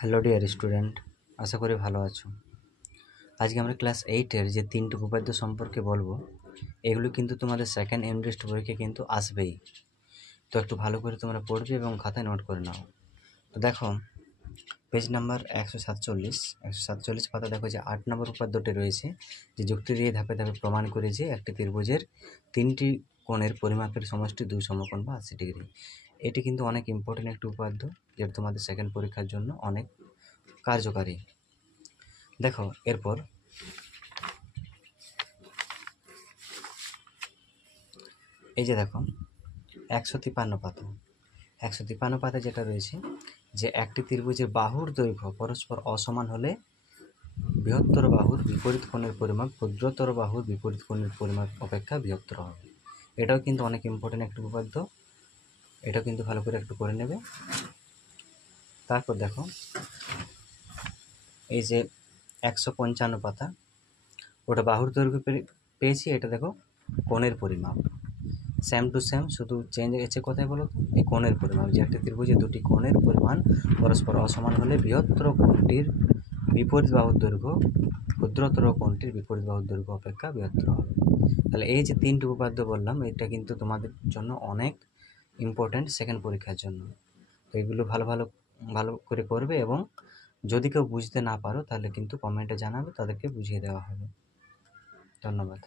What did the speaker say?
Hello dear student, আশা করি ভালো আছো। আজকে আমরা ক্লাস 8-এর যে 3টি উপপাদ্য সম্পর্কে বলবো, এগুলো কিন্তু তোমাদের সেকেন্ড ইউনিট টেস্ট পরীক্ষায় কিন্তু আসবেই। তো একটু ভালো করে তোমরা পড়বে এবং খাতায় নোট করে নাও। তো দেখো পেজ নাম্বার 147 পাতা, দেখো যে 8 নম্বর উপপাদ্যটি রয়েছে, যে যুক্তি দিয়ে ধাপে ধাপে প্রমাণ করে যে একটি ত্রিভুজের 3টি কোণের পরিমাপের সমষ্টি 2 সমকোণ বা 80 ডিগ্রি। এটি কিন্তু অনেক ইম্পর্টেন্ট একটি উপপাদ্য, যেটা তোমাদের সেকেন্ড পরীক্ষার জন্য অনেক কার্যকারী। দেখো এরপর এই যে দেখো 153 পাতা যেটা রয়েছে, যে একটি ত্রিভুজের বাহুর দৈর্ঘ্য পরস্পর অসমান হলে বৃহত্তর বাহুর বিপরীত কোণের পরিমাপ ক্ষুদ্রতর বাহুর বিপরীত কোণের পরিমাপ অপেক্ষা বৃহত্তর হবে। এটাও কিন্তু অনেক ইম্পর্টেন্ট একটি উপপাদ্য, এটাও কিন্তু ভালো করে একটু করে নেবে। তারপর দেখো এই যে 155 পাতা, ওটা বাহুর দৈর্ঘ্য পেয়েছি, এটা দেখো কোণের পরিমাপ সেম টু সেম, শুধু চেঞ্জ হয়েছে কোথায় বলো তো, এই কোণের পরিমাপ, যে একটা ত্রিভুজে দুটি কোণের পরিমাণ পরস্পর অসমান হলে বৃহত্তর কোণটির বিপরীত বাহুর দৈর্ঘ্য ক্ষুদ্রতর কোণটির বিপরীত বাহুর দৈর্ঘ্য অপেক্ষা বৃহত্তর হবে। তাহলে এই যে 3টি উপপাদ্য বললাম, এটা কিন্তু তোমাদের জন্য অনেক ইম্পর্ট্যান্ট সেকেন্ড পরীক্ষার জন্য। তো এগুলো ভালো করে করবে, এবং যদি কেউ বুঝতে না পারো তাহলে কিন্তু কমেন্টে জানাবে, তাদেরকে বুঝিয়ে দেওয়া হবে। ধন্যবাদ।